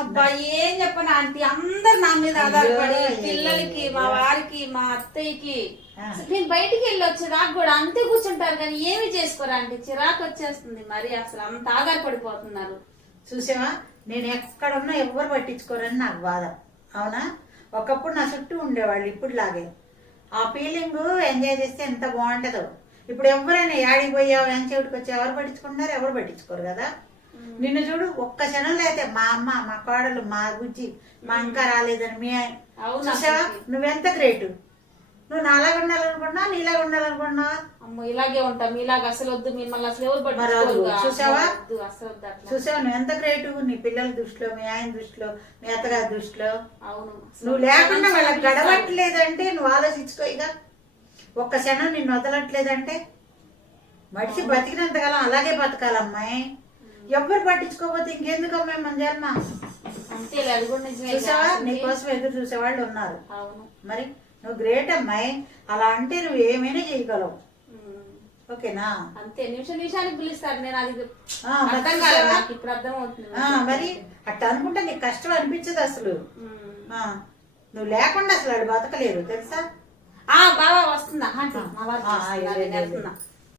అబ్బా ఏం చెప్పను ఆంటీ, అందరు నా మీద ఆధారపడి, పిల్లలకి, మా వారికి, మా అత్తయ్యకి. నేను బయటికి వెళ్ళి వచ్చేదాకా కూడా అంతే కూర్చుంటారు కానీ ఏమి చేసుకోరా ఆంటీ, చిరాకు వచ్చేస్తుంది. మరి అసలు అంత ఆధారపడిపోతున్నారు. చూసావా, నేను ఎక్కడున్నా ఎవ్వరు పట్టించుకోరని నాకు బాధ. అవునా, ఒకప్పుడు నా చుట్టూ ఉండేవాళ్ళు, ఇప్పుడు లాగే ఆ ఫీలింగ్ ఎంజాయ్ చేస్తే ఎంత బాగుంటుందో. ఇప్పుడు ఎవరైనా యాడికి పోయావు ఎంత చెవిటికి వచ్చి ఎవరు పట్టించుకుంటారు? ఎవరు పట్టించుకోరు కదా. నిన్ను చూడు, ఒక్క క్షణంలో అయితే మా అమ్మ, మా కోడలు, మా బుజ్జి, మా ఇంకా రాలేదని మీ చూసావా, నువ్వెంత గ్రేటు. నువ్వు నాలాగా ఉండాలనుకున్నా, నీలాగా ఉండాలనుకున్నా? అమ్మో ఇలాగే ఉంటాం, ఇలాగ అసలు వద్దు, మిమ్మల్ని అసలు ఎవరు పట్టించుకోరు. చూసావా, అసలు చూసావా నువ్వు ఎంత గ్రేటు. నీ పిల్లల దృష్టిలో, మీ ఆయన దృష్టిలో, మీ అత్తగారి దృష్టిలో. అవును, నువ్వు లేకుండా వాళ్ళకి గడవట్లేదంటే నువ్వు ఆలోచించుకో. ఇక ఒక్క క్షణం నిన్ను వదలట్లేదంటే మనిషి బతికినంతకాలం అలాగే బతకాలమ్మాయి. ఎవ్వరు పట్టించుకోకపోతే ఇంకెందుకు అమ్మాయి మన జన్మ? అంతే, అది కూడా నిజమే. చూసావా, నీకోసం ఎదురు చూసేవాళ్ళు ఉన్నారు. అవును, మరి నువ్వు గ్రేట్ అమ్మాయి. అలా అంటే నువ్వు ఏమైనా చేయగలవు. ఓకేనా? అంతే, నిమిషానికి పిలుస్తారు. నేను అది అర్థం కాలేదు, నాకు ఇప్పుడు అర్థం అవుతుంది. మరి అట్ట అనుకుంటే నీకు కష్టం అనిపించదు అసలు. నువ్వు లేకుండా అసలు వాడు బతకలేరు తెలుసా. బాగా వస్తుందా ఆంటీ? మా వారు